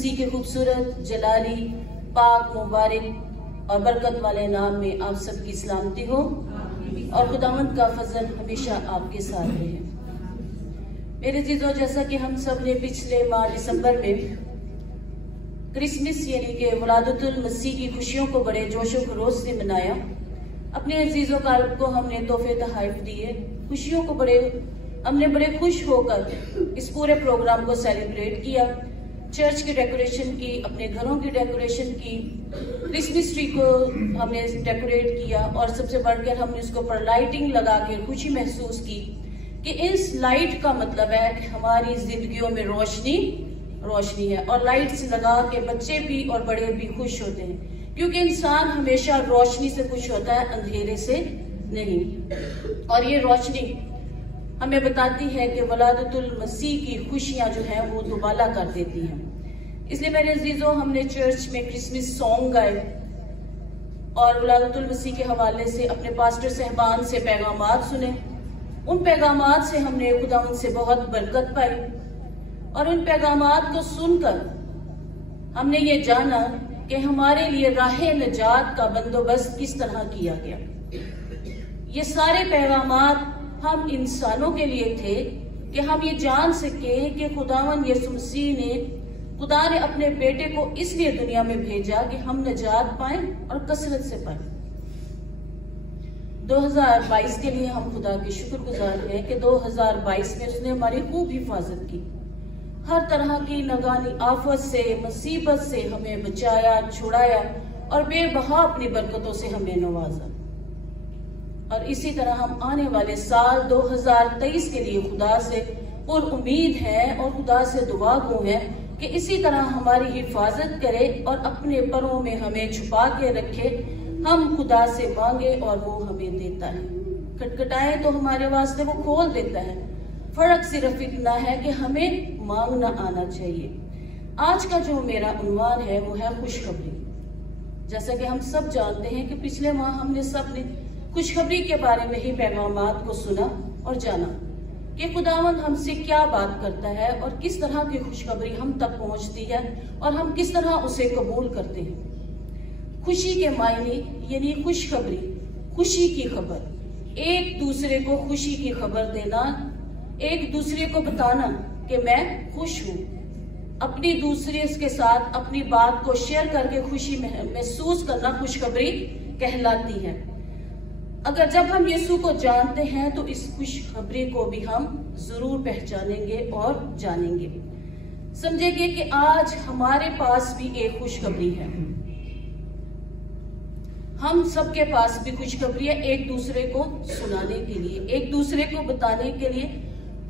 मसीह के खूबसूरत जलाली पाक मुबारक और बरकत वाले नाम में आप सबकी सलामती हो और खुदावंद का फजल हमेशा आपके साथ रहे। मेरे जीजों, जैसा कि हम सब ने पिछले माह दिसंबर में क्रिसमस यानी कि वलादतुल मसीह की खुशियों को बड़े जोशो खरोश से मनाया। अपने अजीजों कारब को हमने तोहफे तोहफे दिए, खुशियों को हमने बड़े खुश होकर इस पूरे प्रोग्राम को सेलिब्रेट किया। चर्च की डेकोरेशन की, अपने घरों की डेकोरेशन की, क्रिसमस ट्री को हमने डेकोरेट किया और सबसे बढ़कर हमने उसके ऊपर लाइटिंग लगा के खुशी महसूस की कि इस लाइट का मतलब है कि हमारी जिंदगियों में रोशनी है। और लाइट्स लगा के बच्चे भी और बड़े भी खुश होते हैं, क्योंकि इंसान हमेशा रोशनी से खुश होता है, अंधेरे से नहीं। और ये रोशनी हमें बताती है कि वलादतुल मसीह की खुशियां जो है वो दुबाला कर देती हैं। इसलिए मेरे अजीजों, हमने चर्च में क्रिसमस सॉन्ग गाए और वलादतुल मसीह के हवाले से अपने पास्टर साहबान से पैगामात सुने। उन पैगामात से हमने खुदावंद से बहुत बरकत पाई और उन पैगामात को सुनकर हमने ये जाना कि हमारे लिए राहे नजात का बंदोबस्त किस तरह किया गया। ये सारे पैगामात हम इंसानों के लिए थे कि हम ये जान सके कि खुदावंद यीशु मसीह ने खुदा ने अपने बेटे को इसलिए दुनिया में भेजा कि हम नजात पाएं और कसरत से पाएं। 2022 के लिए हम खुदा के शुक्रगुजार हैं कि 2022 में उसने हमारी खूब हिफाजत की, हर तरह की नगानी आफत से, मुसीबत से हमें बचाया, छुड़ाया और बेबहा अपनी बरकतों से हमें नवाजा। और इसी तरह हम आने वाले साल 2023 के लिए खुदा से पुर उम्मीद हैं और खुदा से दुआ गो हैं कि इसी तरह हमारी हिफाजत करे और अपने परों में हमें छुपा के रखे। हम खुदा से मांगे और वो हमें देता है, खटखटाए तो हमारे वास्ते वो खोल देता है। फर्क सिर्फ इतना है कि हमें मांगना आना चाहिए। आज का जो मेरा उन्वान है वो है खुशखबरी। जैसा कि हम सब जानते हैं कि पिछले माह हमने सब ने खुशखबरी के बारे में ही पैगामात को सुना और जाना कि खुदावंद हमसे क्या बात करता है और किस तरह की खुशखबरी हम तक पहुंचती है और हम किस तरह उसे कबूल करते हैं। खुशी के मायने यानी खुशखबरी, खुशी की खबर, एक दूसरे को खुशी की खबर देना, एक दूसरे को बताना कि मैं खुश हूँ, अपनी दूसरे के साथ अपनी बात को शेयर करके खुशी महसूस करना खुशखबरी कहलाती है। अगर जब हम यीशु को जानते हैं तो इस खुशखबरी को भी हम जरूर पहचानेंगे और जानेंगे, समझेंगे कि आज हमारे पास भी एक खुशखबरी है। हम सबके पास भी खुशखबरी है, एक दूसरे को सुनाने के लिए, एक दूसरे को बताने के लिए।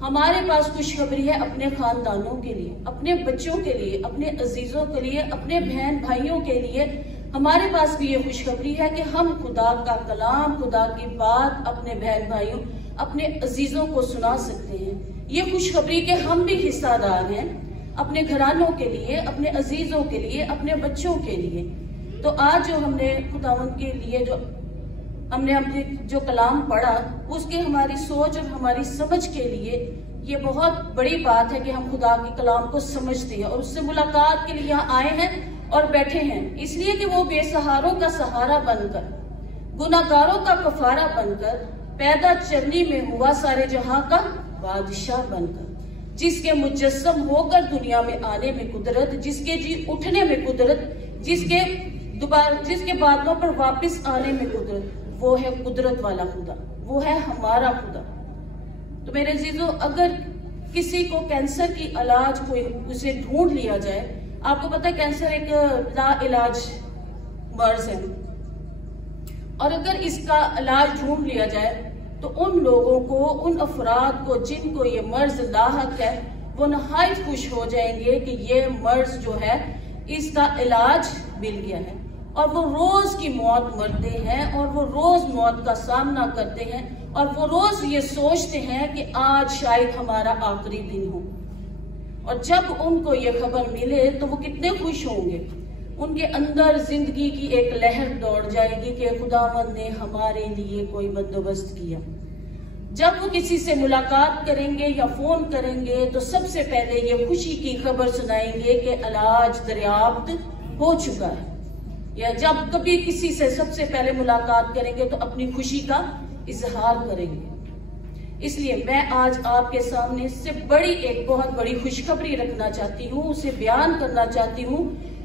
हमारे पास खुशखबरी है अपने खानदानों के लिए, अपने बच्चों के लिए, अपने अजीजों के लिए, अपने बहन भाइयों के लिए। हमारे पास भी ये खुशखबरी है कि हम खुदा का कलाम, खुदा की बात अपने बहन भाइयों, अपने अजीजों को सुना सकते हैं। ये खुशखबरी के हम भी हिस्सेदार हैं, अपने घरानों के लिए, अपने अजीजों के लिए, अपने बच्चों के लिए। तो आज जो हमने खुदावंद के लिए हमने अपने जो कलाम पढ़ा, उसके हमारी सोच और हमारी समझ के लिए ये बहुत बड़ी बात है कि हम खुदा के कलाम को समझते हैं और उससे मुलाकात के लिए यहाँ आए हैं और बैठे हैं, इसलिए कि वो बेसहारों का सहारा बनकर, गुनाहगारों का कफारा बनकर, पैदा चरनी में हुआ सारे जहां का बादशाह बनकर, जिसके मुजस्सम होकर दुनिया में आने में कुदरत, जिसके जी उठने में कुदरत, जिसके बादलों पर वापस आने में कुदरत, वो है कुदरत वाला खुदा, वो है हमारा खुदा। तो मेरे अजीजों, अगर किसी को कैंसर की इलाज कोई उसे ढूंढ लिया जाए, आपको पता है कैंसर एक लाइलाज मर्ज है, और अगर इसका इलाज ढूंढ लिया जाए तो उन लोगों को, उन अफराद को जिनको ये मर्ज लाहक है, वो नहायत खुश हो जाएंगे कि ये मर्ज जो है इसका इलाज मिल गया है। और वो रोज की मौत मरते हैं और वो रोज मौत का सामना करते हैं और वो रोज ये सोचते हैं कि आज शायद हमारा आखिरी दिन हो। और जब उनको ये खबर मिले तो वो कितने खुश होंगे। उनके अंदर जिंदगी की एक लहर दौड़ जाएगी कि खुदावंद ने हमारे लिए कोई बंदोबस्त किया। जब वो किसी से मुलाकात करेंगे या फोन करेंगे तो सबसे पहले ये खुशी की खबर सुनाएंगे कि इलाज दरियाफ्त हो चुका है। या जब कभी किसी से सबसे पहले मुलाकात करेंगे तो अपनी खुशी का इजहार करेंगे। इसलिए मैं आज आपके सामने इससे एक बहुत बड़ी खुशखबरी रखना चाहती हूँ, उसे बयान करना चाहती हूँ,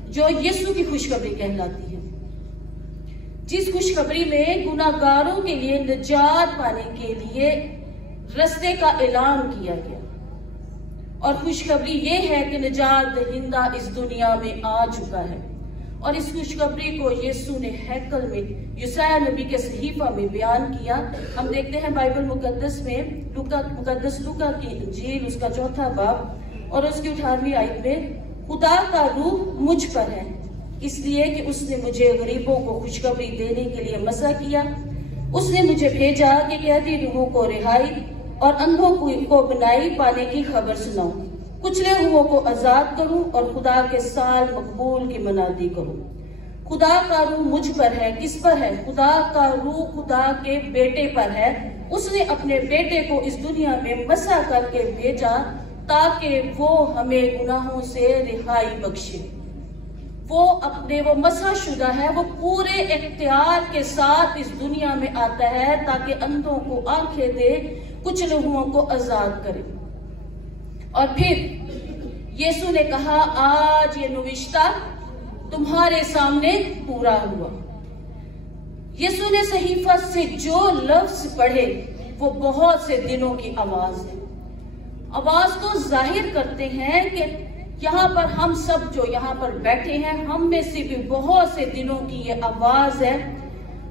जो यीशु की खुशखबरी कहलाती है। जिस खुशखबरी में गुनाहगारों के लिए निजात पाने के लिए रास्ते का ऐलान किया गया। और खुशखबरी ये है कि निजात दहिंदा इस दुनिया में आ चुका है। और इस खुशखबरी को यीशु ने हैकल में यशायाह नबी के सहीफा में बयान किया। हम देखते हैं बाइबल मुकद्दस में लूका की इंजील उसका 4 बाब और उसकी 18वीं आयत में, खुदा का रूह मुझ पर है, इसलिए कि उसने मुझे गरीबों को खुशखबरी देने के लिए मसा किया। उसने मुझे भेजा कि कैदी रूहों को रिहाई और अंधों को बनाई पाने की खबर सुनाऊं, कुचले हुओं को आजाद करूं और खुदा के साल मकबूल की मनादी करूं। खुदा का रूह मुझ पर है। किस पर है? खुदा का रूह खुदा के बेटे पर है। उसने अपने बेटे को इस दुनिया में मसा करके भेजा ताकि वो हमें गुनाहों से रिहाई बख्शे। वो मसा शुदा है, वो पूरे इख्तियार के साथ इस दुनिया में आता है ताकि अंधों को आंखें दे, कुचले हुओं को आजाद करे। और फिर यीशु ने कहा, आज ये नविश्ता तुम्हारे सामने पूरा हुआ। यीशु ने सहीफा से जो लफ्ज पढ़े वो बहुत से दिनों की आवाज है। आवाज तो जाहिर करते हैं कि यहाँ पर हम सब जो यहाँ पर बैठे हैं, हम में से भी बहुत से दिनों की ये आवाज है।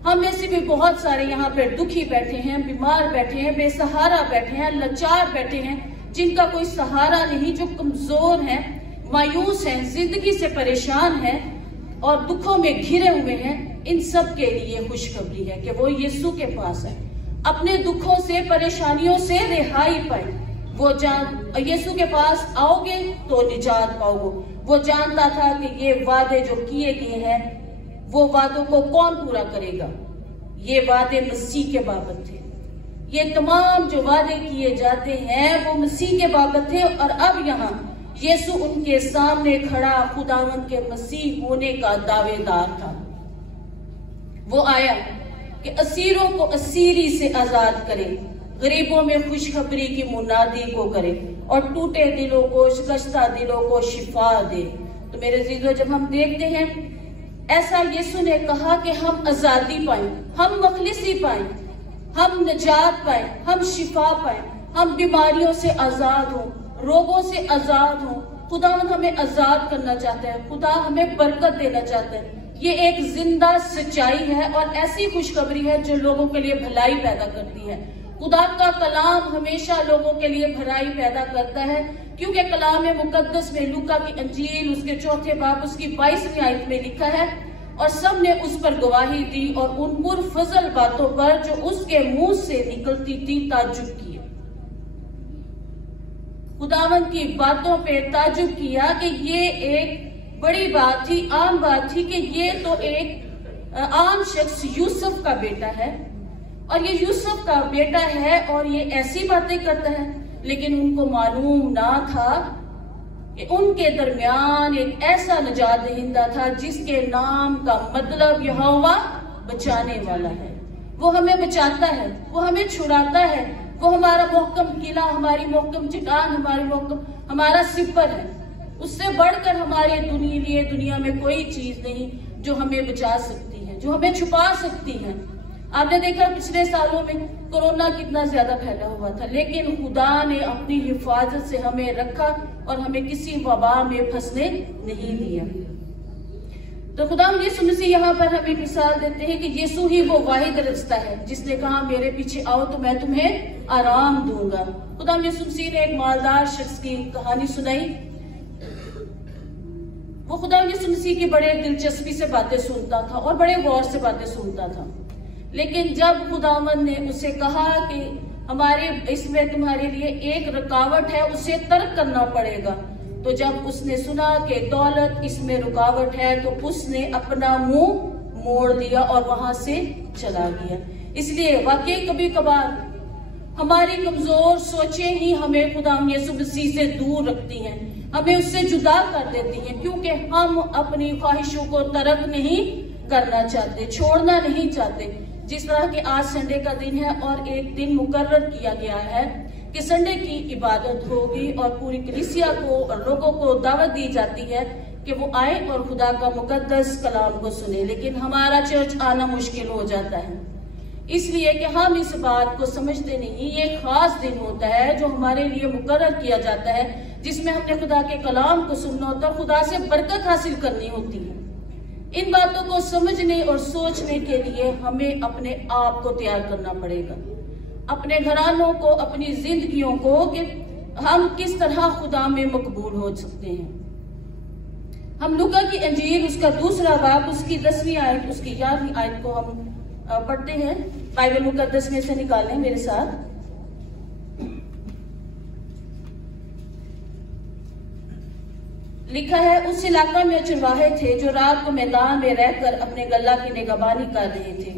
हम में से भी बहुत सारे यहाँ पे दुखी बैठे हैं, बीमार बैठे हैं, बेसहारा बैठे हैं, लाचार बैठे हैं, जिनका कोई सहारा नहीं, जो कमजोर हैं, मायूस हैं, जिंदगी से परेशान हैं और दुखों में घिरे हुए हैं। इन सब के लिए खुशखबरी है कि वो यीशु के पास है, अपने दुखों से, परेशानियों से रिहाई पाए। वो यीशु के पास आओगे तो निजात पाओगे। वो जानता था कि ये वादे जो किए गए हैं वो वादों को कौन पूरा करेगा। ये वादे मसीह के बाबत थे। ये तमाम जो वादे किए जाते हैं वो मसीह के बाबत थे। और अब यहाँ यीशु उनके सामने खड़ा खुदावंद के मसीह होने का दावेदार था। वो आया कि असीरों को असीरी से आजाद करे, गरीबों में खुशखबरी की मुनादी को करे और टूटे दिलों को, शिकस्ता दिलों को शिफा दे। तो मेरे अजीजों, जब हम देखते हैं ऐसा यीशु ने कहा कि हम आजादी पाए, हम मखलिसी पाए, हम निजात पाए, हम शिफा पाए, हम बीमारियों से आजाद हो, रोगों से आजाद हो। खुदावंद हमें आजाद करना चाहता है, खुदा हमें बरकत देना चाहता है। ये एक जिंदा सच्चाई है और ऐसी खुशखबरी है जो लोगों के लिए भलाई पैदा करती है। खुदा का कलाम हमेशा लोगों के लिए भलाई पैदा करता है, क्योंकि कलाम मुकद्दस में लूका की अंजील उसके 4 बाब उसकी 22वीं आयत में लिखा है, और सब ने उस पर गवाही दी और उन पुरफजल बातों पर जो उसके मुंह से निकलती थी ताज्जुब किए। खुदावंद की बातों पे ताज्जुब किया कि ये एक बड़ी बात थी, आम बात थी कि ये तो एक आम शख्स यूसुफ का बेटा है और ये यूसुफ का बेटा है और ये ऐसी बातें करता है। लेकिन उनको मालूम ना था कि उनके दरमियान एक ऐसा निजात दहिंदा था जिसके नाम का मतलब यहोवा बचाने वाला है। वो हमें बचाता है, वो हमें छुड़ाता है, वो हमारा मोहकम किला, हमारी मोहकम चट्टान, हमारा सिपर है। उससे बढ़कर हमारे लिए दुनिया में कोई चीज नहीं जो हमें बचा सकती है, जो हमें छुपा सकती है। आपने देखा पिछले सालों में कोरोना कितना ज्यादा फैला हुआ था, लेकिन खुदा ने अपनी हिफाजत से हमें रखा और हमें किसी वबा में फंसने नहीं दिया। तो खुदा यीशु मसीह यहाँ पर हमें मिसाल देते हैं कि यीशु ही वो वाहिद रास्ता है जिसने कहा मेरे पीछे आओ तो मैं तुम्हें आराम दूंगा। खुदा यीशु मसीह ने एक मालदार शख्स की कहानी सुनाई। वो खुदा यीशु मसीह की बड़े दिलचस्पी से बातें सुनता था और बड़े गौर से बातें सुनता था, लेकिन जब खुदावंद ने उसे कहा कि हमारे इसमें तुम्हारे लिए एक रुकावट है, उसे तर्क करना पड़ेगा, तो जब उसने सुना कि दौलत इसमें रुकावट है तो उसने अपना मुंह मोड़ दिया और वहां से चला गया। इसलिए वाकई कभी कभार हमारी कमजोर सोचें ही हमें खुदा यीशु मसीह से दूर रखती हैं, हमें उससे जुदा कर देती हैं, क्योंकि हम अपनी ख्वाहिशों को तर्क नहीं करना चाहते, छोड़ना नहीं चाहते। जिस तरह कि आज संडे का दिन है और एक दिन मुकर्रर किया गया है कि संडे की इबादत होगी और पूरी कलीसिया को और लोगों को दावत दी जाती है कि वो आए और खुदा का मुकद्दस कलाम को सुने, लेकिन हमारा चर्च आना मुश्किल हो जाता है, इसलिए कि हम इस बात को समझते नहीं। ये खास दिन होता है जो हमारे लिए मुकर्रर किया जाता है, जिसमें हमने खुदा के कलाम को सुनना होता है, खुदा से बरकत हासिल करनी होती है। इन बातों को समझने और सोचने के लिए हमें अपने आप को तैयार करना पड़ेगा, अपने घरानों को, अपनी जिंदगियों को, कि हम किस तरह खुदा में मकबूल हो सकते हैं। हम लूका की अंजील उसका 2 बाब उसकी 10वीं आयत उसकी 11वीं आयत को हम पढ़ते हैं। बाइबल मुकद्दस में से निकालें मेरे साथ। लिखा है, उस इलाका में चरवाहे थे जो रात को मैदान में रहकर अपने गल्ला की निगहबानी कर रहे थे,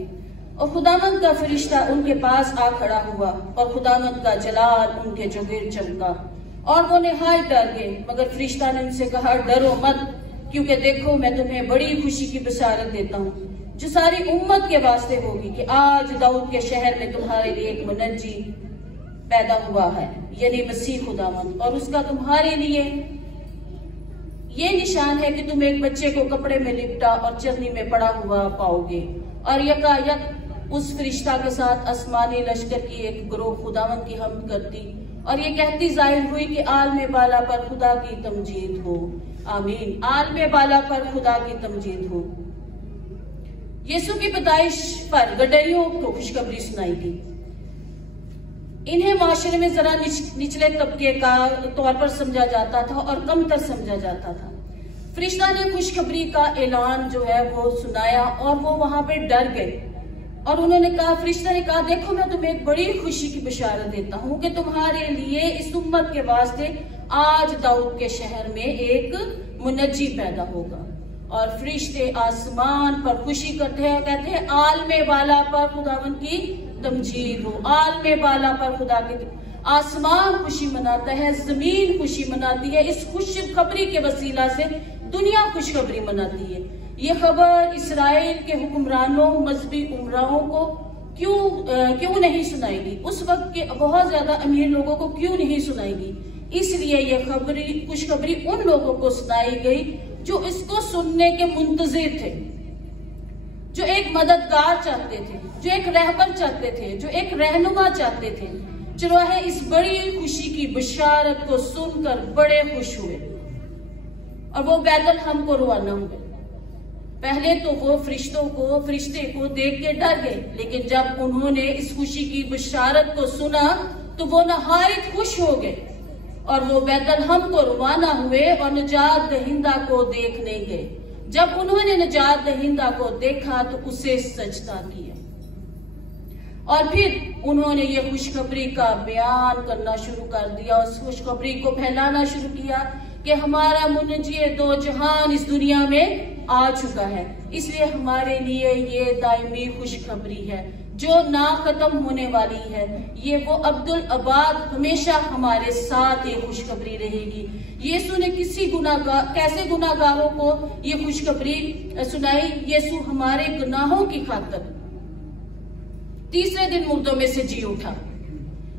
और खुदावंद का फरिश्ता उनके पास आ खड़ा हुआ और खुदावंद का जलाल उनके जोगिर्द चमका और वो निहायत डर गए। मगर फरिश्ता ने उनसे कहा, डरो मत, क्योंकि देखो मैं तुम्हें बड़ी खुशी की बशारत देता हूँ जो सारी उम्मत के वास्ते होगी, कि आज दाऊद के शहर में तुम्हारे लिए एक मुनज्जी पैदा हुआ है, यानी मसीह खुदावंद, और उसका तुम्हारे लिए ये निशान है कि तुम एक बच्चे को कपड़े में लिपटा और चरनी में पड़ा हुआ पाओगे। और यकायक उस फरिश्ता के साथ आसमानी लश्कर की एक ग्रोह खुदावंद की हमद करती और ये कहती जाहिर हुई कि आलमे बाला पर खुदा की तमजीद हो। आमीन। आलमे बाला पर खुदा की तमजीद हो। यीशु की पैदाइश पर गडरियों को खुशखबरी सुनाई दी। इन्हें माशरे में जरा निचले तबके का तौर पर समझा जाता था और कमतर समझा जाता था। फरिश्ता ने खुशखबरी का ऐलान जो है वो सुनाया और वो वहां पे डर गए और उन्होंने कहा, फरिश्ता ने कहा, देखो मैं तुम्हें एक बड़ी खुशी की बशारत देता हूँ कि तुम्हारे लिए इस उम्मत के वास्ते आज दाऊद के शहर में एक मुनज्जी पैदा होगा। और फरिश्ते आसमान पर खुशी करते हैं, कहते हैं आलमे बाला पर खुदावंद की तमजीद हो। आलमे बाला पर खुदा की आसमान खुशी मनाता है, जमीन खुशी मनाती है। इस खुशखबरी के वसीला से दुनिया खुशखबरी मनाती है। ये खबर इसराइल के हुक्मरानों, मजहबी उमराओं को क्यों नहीं सुनाएगी? उस वक्त के बहुत ज्यादा अमीर लोगों को क्यों नहीं सुनाएगी? इसलिए ये खुशखबरी उन लोगों को सुनाई गई जो इसको सुनने के मुंतजिर थे, जो एक मददगार चाहते थे, जो एक रहबर चाहते थे, जो एक रहनुमा चाहते थे। चरवाहे इस बड़ी खुशी की बशारत को सुनकर बड़े खुश हुए और वो बैतलहम को रवाना हुए। पहले तो वो फरिश्ते को देख के डर गए, लेकिन जब उन्होंने इस खुशी की बशारत को सुना तो वो नहायत खुश हो गए और वो बैतलहम को रवाना हुए और निजात दहिंदा को देखने गए। जब उन्होंने निजात दहिंदा को देखा तो उसे सजदा किया और फिर उन्होंने ये खुशखबरी का बयान करना शुरू कर दिया, उस खुशखबरी को फैलाना शुरू किया कि हमारा मुनज्जी दो जहान इस दुनिया में आ चुका है। इसलिए हमारे लिए ये दायमी खुशखबरी है जो ना खत्म होने वाली है। ये वो अब्दुल अबाद हमेशा हमारे साथ ये खुशखबरी रहेगी। यीशु ने कैसे गुनाहगारों को ये खुशखबरी सुनाई? यीशु हमारे गुनाहों की खातिर तीसरे दिन मुर्दों में से जी उठा।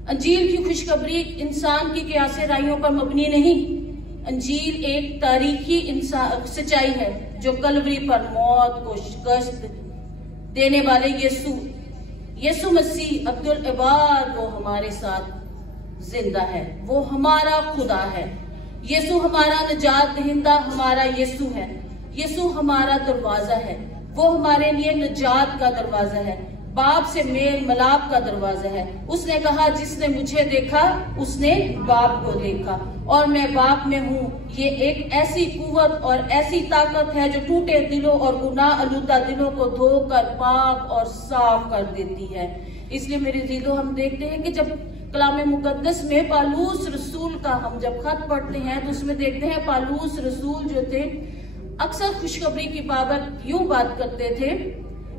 अंजील की खुशखबरी इंसान की कियासे रायों पर मबनी नहीं। अंजील एक तारीखी सच्चाई है जो कलवरी पर मौत को शिकस्त देने वाले यीशु मसीह अब्दुल अबाद वो हमारे साथ जिंदा है, वो हमारा खुदा है। यीशु हमारा निजात दहिंदा हमारा यीशु है। यीशु हमारा दरवाजा है, वो हमारे लिए निजात का दरवाजा है, बाप से मेल मिलाप का दरवाजा है। उसने कहा, जिसने मुझे देखा उसने बाप को देखा और मैं बाप में हूँ। ये एक ऐसी कुव्वत और ऐसी ताकत है जो टूटे दिलों और गुनाह आलूदा दिलों को धोकर पाक और साफ कर देती है। इसलिए मेरे दिलों, हम देखते हैं कि जब कलाम मुकद्दस में पालूस रसूल का हम जब खत पढ़ते हैं तो उसमें देखते हैं पालूस रसूल जो थे अक्सर खुशखबरी की बाबत यूं बात करते थे,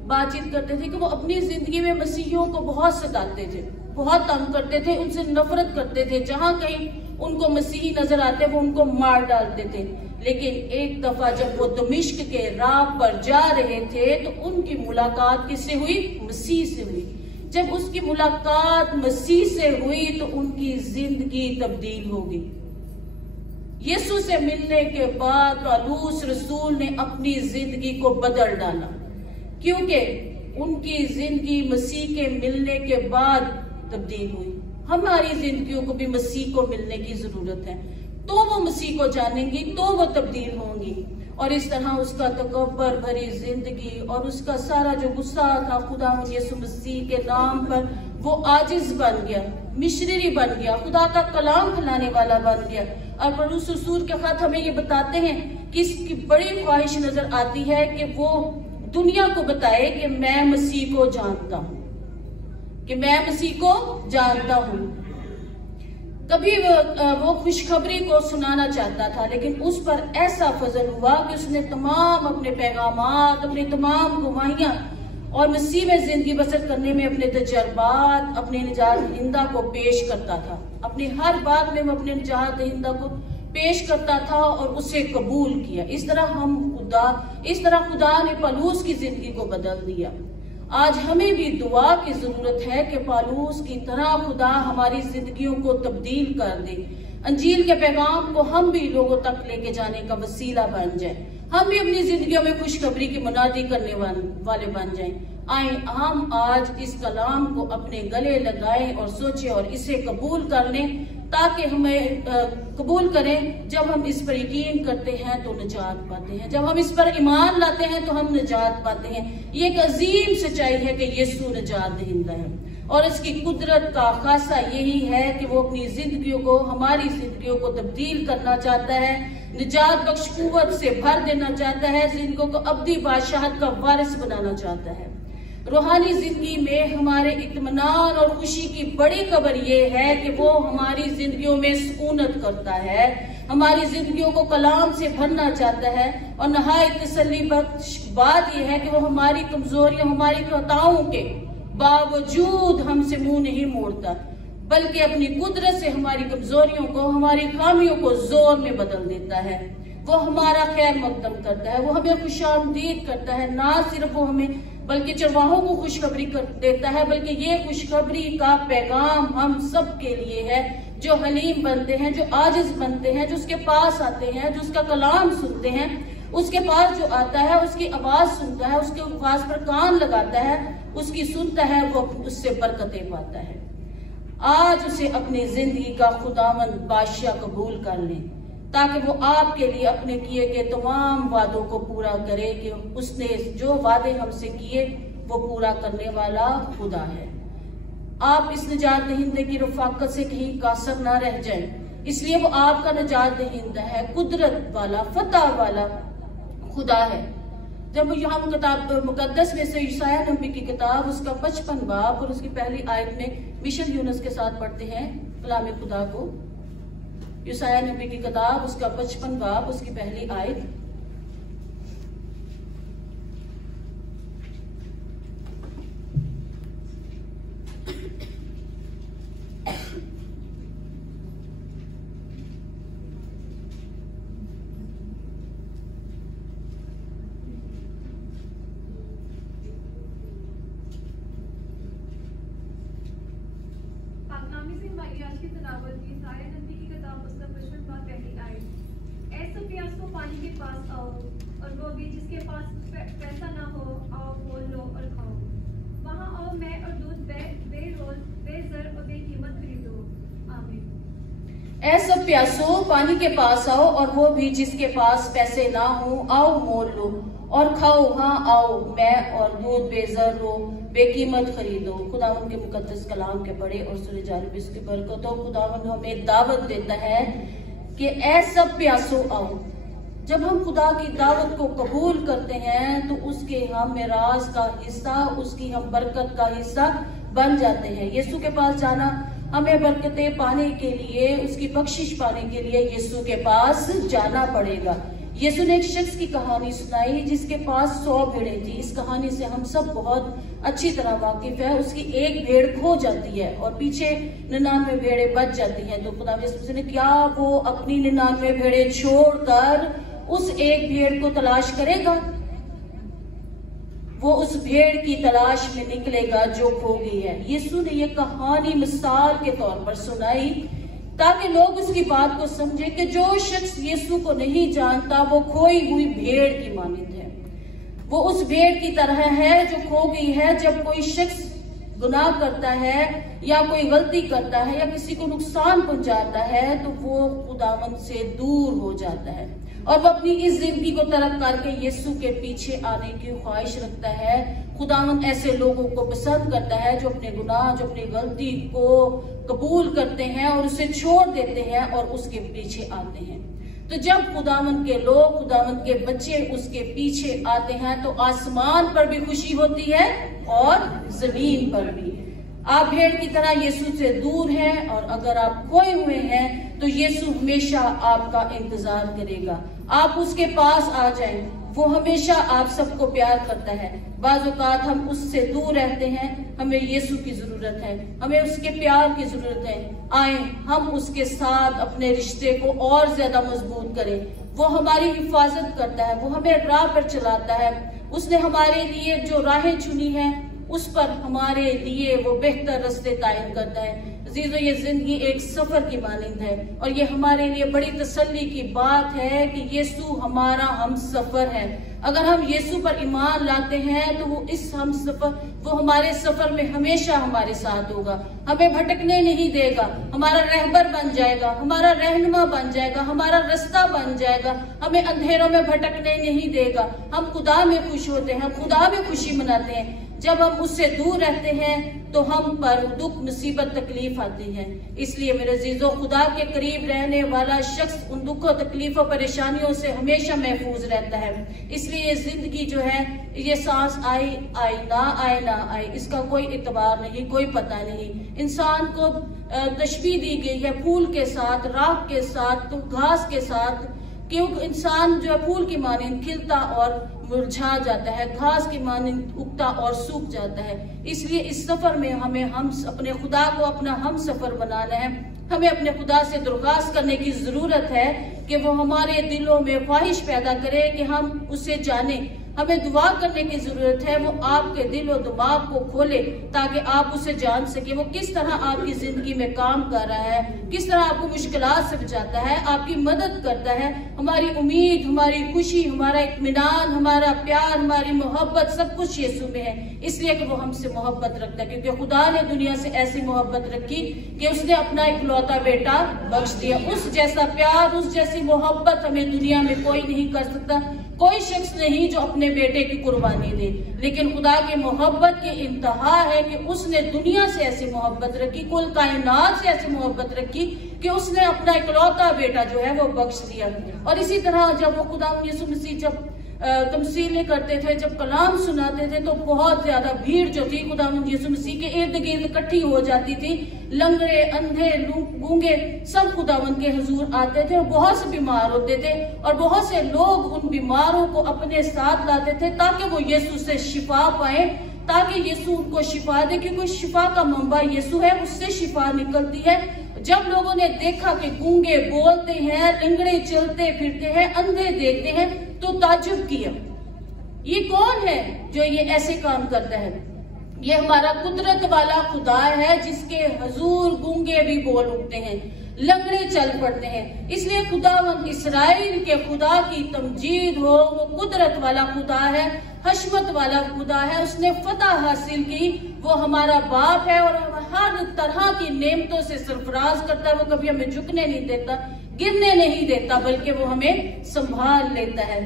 बातचीत करते थे कि वो अपनी जिंदगी में मसीहियों को बहुत सताते थे, बहुत तंग करते थे, उनसे नफरत करते थे। जहां कहीं उनको मसीही नजर आते वो उनको मार डालते थे। लेकिन एक दफा जब वो दमिश्क के राह पर जा रहे थे तो उनकी मुलाकात किससे हुई? मसीह से हुई। जब उसकी मुलाकात मसीह से हुई तो उनकी जिंदगी तब्दील हो गई। यीशु से मिलने के बाद पौलुस रसूल ने अपनी जिंदगी को बदल डाला, क्योंकि उनकी जिंदगी मसीह के मिलने के बाद तब्दील हुई। हमारी जिंदगियों को भी मसीह को मिलने की जरूरत है, तो वो मसीह को जानेंगी, तो वो तब्दील होंगी। और इस तरह उसका तकब्बर भरी जिंदगी और उसका सारा जो गुस्सा था खुदा यीशु मसीह के नाम पर, वो आजिज बन गया, मिशनरी बन गया, खुदा का कलाम फैलाने वाला बन गया। और पौलुस रसूल के खत हमें ये बताते हैं कि इसकी बड़ी ख्वाहिश नजर आती है कि वो दुनिया को बताए कि मैं मसीह को जानता हूं, कि मैं मसीह को जानता हूं। कभी वो खुशखबरी को सुनाना चाहता था, लेकिन उस पर ऐसा फजल हुआ कि उसने तमाम अपने पैगामात, अपने तमाम गवाहियां और मसीह में जिंदगी बसर करने में अपने तजर्बात अपने निजात दहिंदा को पेश करता था। अपनी हर बात में वो अपने निजात दहिंदा को पेश करता था और उसे कबूल किया। इस तरह खुदा ने पौलुस की जिंदगी को बदल दिया। आज हमें भी दुआ की जरूरत है कि पौलुस की तरह खुदा हमारी जिंदगियों को तब्दील कर दे। अंजील के पैगाम को हम भी लोगों तक लेके जाने का वसीला बन जाए, हम भी अपनी जिंदगियों में खुशखबरी की मुनादी करने वाले बन जाएं। आए हम आज इस कलाम को अपने गले लगाएं और सोचें और इसे कबूल कर लें, ताकि हमें कबूल करें। जब हम इस पर यकीन करते हैं तो निजात पाते हैं, जब हम इस पर ईमान लाते हैं तो हम निजात पाते हैं। ये एक अजीम सच्चाई है कि यीशु निजात दहिंदा है और इसकी कुदरत का खासा यही है कि वो अपनी जिंदगियों को, हमारी जिंदगियों को तब्दील करना चाहता है, निजात बख्श कुव्वत से भर देना चाहता है, जिंदगियों को अब्दी बादशाहत का वारिस बनाना चाहता है। रूहानी जिंदगी में हमारे इत्मीनान और खुशी की बड़ी खबर ये है कि वो हमारी जिंदगियों में सुकूनत करता है, हमारी जिंदगियों को कलाम से भरना चाहता है। और नहायत तसल्ली बख्श बात यह है कि वो हमारी कमजोरियों, हमारी खताओं के बावजूद हमसे मुंह नहीं मोड़ता, बल्कि अपनी कुदरत से हमारी कमजोरियों को, हमारी खामियों को जोर में बदल देता है। वो हमारा खैर मकदम करता है, वो हमें खुशामदीद करता है। ना सिर्फ वो हमें बल्कि चरवाहों को खुशखबरी कर देता है, बल्कि ये खुशखबरी का पैगाम हम सब के लिए है, जो हलीम बनते हैं, जो आजिज बनते हैं, जो उसके पास आते हैं, जो उसका कलाम सुनते हैं। उसके पास जो आता है उसकी आवाज सुनता है, उसके आवाज पर कान लगाता है, उसकी सुनता है, वो उससे बरकतें पाता है। आज उसे अपनी जिंदगी का खुदावंद बादशाह कबूल कर लें, ताकि वो आपके लिए अपने किए गए तमाम वादों को पूरा करे, कि उसने जो वादे हमसे किए वो पूरा करने वाला खुदा है। आप इस निजात दहिंदे की रफाकत से कहीं कासर ना रह जाएं, इसलिए वो आपका निजात दहिंदा है, कुदरत वाला, फतह वाला खुदा है। जब यहाँ किताब मुकद्दस में से यूशाया नबी की किताब उसका 55 बाब और उसकी पहली आयत में मिशन यूनुस के साथ पढ़ते हैं कलाम खुदा को। यूशाया नबी की किताब उसका 55 बाब उसकी पहली आयत। पानी के पास आओ और वो भी जिसके पास पैसा ना हो, आओ मोल लो और खाओ। वहाँ आओ, मैं और दूध बेरोल बेजर और बेकीमत खरीदो। आमीन। ऐ सब प्यासो, पानी के पास आओ और वो भी जिसके पास पैसे ना हो, आओ मोल लो और खाओ। हाँ आओ, मैं और दूध बेजर लो बेकीमत खरीदो। खुदावंद के मुकद्दस कलाम के पढ़े और सुने जाने में इसकी बरकतों। खुदावंद हमें दावत देता है कि ऐ सब प्यासो आओ। जब हम खुदा की दावत को कबूल करते हैं तो उसके हम मिरास का हिस्सा, उसकी हम बरकत का हिस्सा बन जाते हैं। यीशु के पास जाना, हमें बरकतें पाने के लिए, उसकी बख्शिश पाने के लिए यीशु के पास जाना पड़ेगा। यीशु ने एक शख्स की कहानी सुनाई जिसके पास 100 भेड़ें थी। इस कहानी से हम सब बहुत अच्छी तरह वाकिफ है। उसकी एक भेड़ खो जाती है और पीछे 99 भेड़ें बच जाती हैं। तो खुदा यीशु ने क्या वो अपनी 99 भेड़ें छोड़कर उस एक भेड़ को तलाश करेगा? वो उस भेड़ की तलाश में निकलेगा जो खो गई है। यीशु ने ये कहानी मिसाल के तौर पर सुनाई ताकि लोग उसकी बात को समझे कि जो शख्स यीशु को नहीं जानता वो खोई हुई भेड़ की मानिंद है। वो उस भेड़ की तरह है जो खो गई है। जब कोई शख्स गुनाह करता है या कोई गलती करता है या किसी को नुकसान पहुंचाता है तो वो खुदावंद से दूर हो जाता है और वो अपनी इस जिंदगी को तर्क करके यीशु के पीछे आने की ख्वाहिश रखता है। खुदावंद ऐसे लोगों को पसंद करता है जो अपने गुनाह, जो अपनी गलती को कबूल करते हैं और उसे छोड़ देते हैं और उसके पीछे आते हैं। तो जब खुदावंद के लोग, खुदावंद के बच्चे उसके पीछे आते हैं तो आसमान पर भी खुशी होती है और जमीन पर भी। आप भेड़ की तरह यीशु से दूर हैं और अगर आप खोए हुए हैं तो यीशु हमेशा आपका इंतजार करेगा। आप उसके पास आ जाएं, वो हमेशा आप सबको प्यार करता है। बाज़ औक़ात हम उससे दूर रहते हैं, हमें यीशु की जरूरत है, हमें उसके प्यार की जरूरत है। आए हम उसके साथ अपने रिश्ते को और ज्यादा मजबूत करें। वो हमारी हिफाजत करता है, वो हमें राह पर चलाता है। उसने हमारे लिए जो राहें चुनी हैं उस पर हमारे लिए वो बेहतर रास्ते तायन करता है। अजीजों, ये जिंदगी एक सफर की मानिंद है और ये हमारे लिए बड़ी तसल्ली की बात है कि यीशु हमारा हम सफर है। अगर हम यीशु पर ईमान लाते हैं तो वो हमारे सफर में हमेशा हमारे साथ होगा, हमें भटकने नहीं देगा, हमारा रहबर बन जाएगा, हमारा रहनुमा बन जाएगा, हमारा रास्ता बन जाएगा, हमें अंधेरों में भटकने नहीं देगा। हम खुदा में खुश होते हैं, खुदा में खुशी मनाते हैं। जब हम उससे दूर रहते हैं तो हम पर दुख, मुसीबत, तकलीफ आती है। इसलिए मेरे अजीजों, खुदा के करीब रहने वाला शख्स उन दुखों, तकलीफों, परेशानियों से हमेशा महफूज रहता है। इसलिए ये जिंदगी जो है, ये सांस आई ना आए, इसका कोई इतबार नहीं, कोई पता नहीं। इंसान को तशबीह दी गई है फूल के साथ, राख के साथ, घास के साथ, क्योंकि इंसान जो है फूल की मानिंद खिलता और मुरझा जाता है, घास की मानिंद उगता और सूख जाता है। इसलिए इस सफर में हमें अपने खुदा को अपना हम सफर बनाना है। हमें अपने खुदा से दरख्वास्त करने की जरूरत है कि वो हमारे दिलों में ख्वाहिश पैदा करे कि हम उसे जाने। हमें दुआ करने की जरूरत है, वो आपके दिल और दिमाग को खोले ताकि आप उसे जान सके। वो किस तरह आपकी जिंदगी में काम कर रहा है, किस तरह आपको मुश्किलात से बचाता है, आपकी मदद करता है। हमारी उम्मीद, हमारी खुशी, हमारा इत्मीनान, हमारा प्यार, हमारी मोहब्बत सब कुछ यीशु में है। इसलिए कि वो हमसे मोहब्बत रखता है, क्योंकि खुदा ने दुनिया से ऐसी मोहब्बत रखी कि उसने अपना इकलौता बेटा बख्श दिया। उस जैसा प्यार, उस जैसी मोहब्बत हमें दुनिया में कोई नहीं कर सकता। कोई शख्स नहीं जो अपने बेटे की कुर्बानी दे, लेकिन खुदा की मोहब्बत की इंतहा है कि उसने दुनिया से ऐसी मोहब्बत रखी, कुल कायनात से ऐसी मोहब्बत रखी कि उसने अपना इकलौता बेटा जो है वो बख्श दिया। और इसी तरह जब वो खुदा यीशु मसीह जब तमसीलें करते थे, जब कलाम सुनाते थे तो बहुत ज्यादा भीड़ जो थी खुदा यीशु मसीह के इर्द गिर्द इकट्ठी हो जाती थी। लंगड़े, अंधे, गूंगे सब खुदावंद के हुजूर आते थे और बहुत से बीमार होते थे और बहुत से लोग उन बीमारों को अपने साथ लाते थे ताकि वो यीशु से शिफा पाए, ताकि यीशु उनको शिफा दे, क्योंकि शिफा का मंबा यीशु है, उससे शिफा निकलती है। जब लोगों ने देखा कि गूंगे बोलते हैं, लंगड़े चलते फिरते हैं, अंधे देखते हैं, तो ताज्जुब किया, ये कौन है जो ये ऐसे काम करता है? ये हमारा कुदरत वाला खुदा है जिसके हुजूर गूंगे भी बोल उठते हैं, लंगड़े चल पड़ते हैं। इसलिए खुदावंद इस्राएल के खुदा की तमजीद हो। वो कुदरत वाला खुदा है, हशमत वाला खुदा है, उसने फतह हासिल की। वो हमारा बाप है और हर तरह की नेमतों से सरफराज करता है। वो कभी हमें झुकने नहीं देता, गिरने नहीं देता, बल्कि वो हमें संभाल लेता है।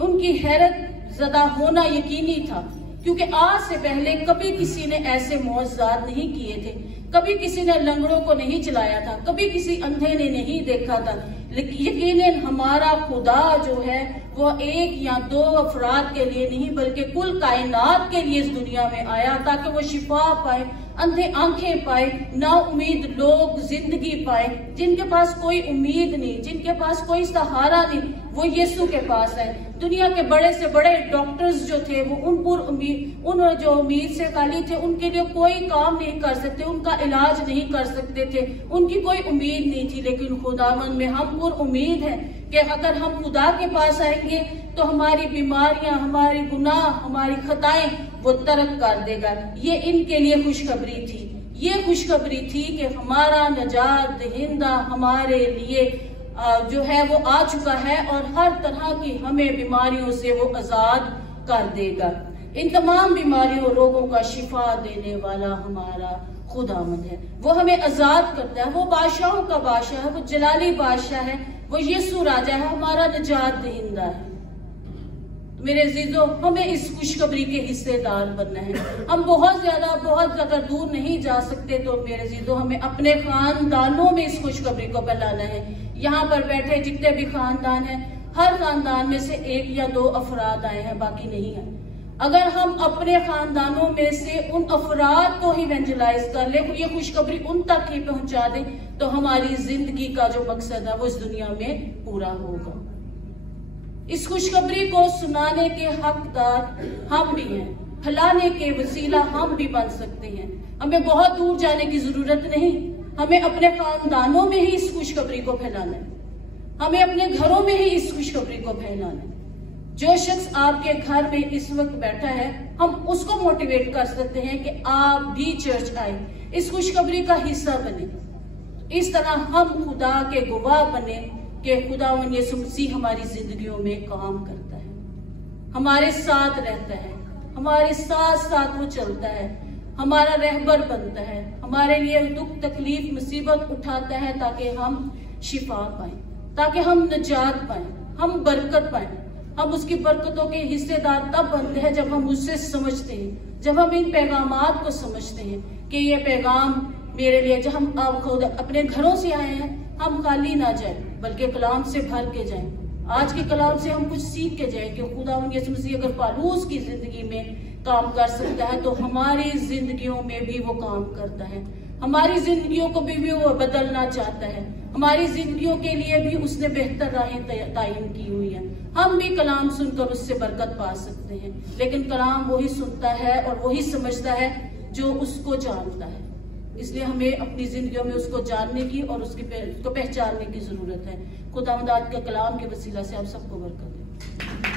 उनकी हैरत ज़दा होना यकीनी था, क्योंकि आज से पहले कभी किसी ने ऐसे मौजज़ात नहीं किए थे, कभी किसी ने लंगड़ों को नहीं चलाया था, कभी किसी अंधे ने नहीं देखा था। लेकिन यकीनन हमारा खुदा जो है वो एक या दो अफराद के लिए नहीं बल्कि कुल कायनात के लिए इस दुनिया में आया ताकि वो शिफा पाए, अंधे आंखें पाए, ना उम्मीद लोग जिंदगी पाए, जिनके पास कोई उम्मीद नहीं, जिनके पास कोई सहारा नहीं, वो यीशु के पास आए। दुनिया के बड़े से बड़े डॉक्टर्स जो थे वो उन जो उम्मीद से खाली थे, उनके लिए कोई काम नहीं कर सकते, उनका इलाज नहीं कर सकते थे, उनकी कोई उम्मीद नहीं थी। लेकिन खुदावंद में हम पुर उम्मीद हैं कि अगर हम खुदा के पास आएंगे तो हमारी बीमारियां, हमारी गुनाह, हमारी खताएं वो तर्क कर देगा। ये इनके लिए खुशखबरी थी। ये खुशखबरी थी कि हमारा नजात दहिंदा हमारे लिए जो है वो आ चुका है और हर तरह की हमें बीमारियों से वो आजाद कर देगा। इन तमाम बीमारियों रोगों का शिफा देने वाला हमारा खुदावंद है। वो हमें आजाद करता है। वो बादशाहों का बादशाह है, वो जलाली बादशाह है, वो यीशु राजा है, हमारा नजात दहिंदा है। मेरे अजीजों, हमें इस खुशखबरी के हिस्सेदार बनना है। हम बहुत अगर दूर नहीं जा सकते तो मेरे अजीजों हमें अपने खानदानों में इस खुशखबरी को फैलाना है। यहाँ पर बैठे जितने भी खानदान हैं, हर खानदान में से 1 या 2 अफराद आए हैं, बाकी नहीं है। अगर हम अपने खानदानों में से उन अफराद को ही इवेंजलाइज कर ले, ये खुशखबरी उन तक ही पहुंचा दें, तो हमारी जिंदगी का जो मकसद है वो इस दुनिया में पूरा होगा। इस खुशखबरी को सुनाने के हकदार हम भी हैं, फैलाने के वसीला हम भी बन सकते हैं। हमें बहुत दूर जाने की जरूरत नहीं, हमें अपने खानदानों में ही इस खुशखबरी को फैलाना है, हमें अपने घरों में ही इस खुशखबरी को फैलाना है। जो शख्स आपके घर में इस वक्त बैठा है, हम उसको मोटिवेट कर सकते हैं कि आप भी चर्च आए, इस खुशखबरी का हिस्सा बने। इस तरह हम खुदा के गवाह बने कि खुदावंद यीशु मसीह हमारी जिंदगियों में काम करता है, हमारे साथ रहता है, हमारे साथ साथ वो चलता है, हमारा रहबर बनता है, हमारे लिए दुख तकलीफ मुसीबत उठाता है ताकि हम शिफा पाएं, ताकि हम नजात पाएं, हम बरकत पाएं। हम उसकी बरकतों के हिस्सेदार तब बनते हैं जब हम उससे समझते हैं, जब हम इन पैगामात को समझते हैं कि ये पैगाम मेरे लिए, जब हम अब खुद अपने घरों से आए हैं, हम खाली ना जाए बल्कि कलाम से भर के जाएं। आज के कलाम से हम कुछ सीख के जाएं कि खुदावंद यीशु मसीह अगर पालूस की जिंदगी में काम कर सकता है तो हमारी जिंदगियों में भी वो काम करता है। हमारी जिंदगियों को भी वो बदलना चाहता है। हमारी जिंदगियों के लिए भी उसने बेहतर राहें तयन की हुई है। हम भी कलाम सुनकर उससे बरकत पा सकते हैं, लेकिन कलाम वही सुनता है और वही समझता है जो उसको जानता है। इसलिए हमें अपनी जिंदगियों में उसको जानने की और उसको पहचानने की जरूरत है। खुदावंद आज के कलाम के वसीला से आप सबको बरकत दे।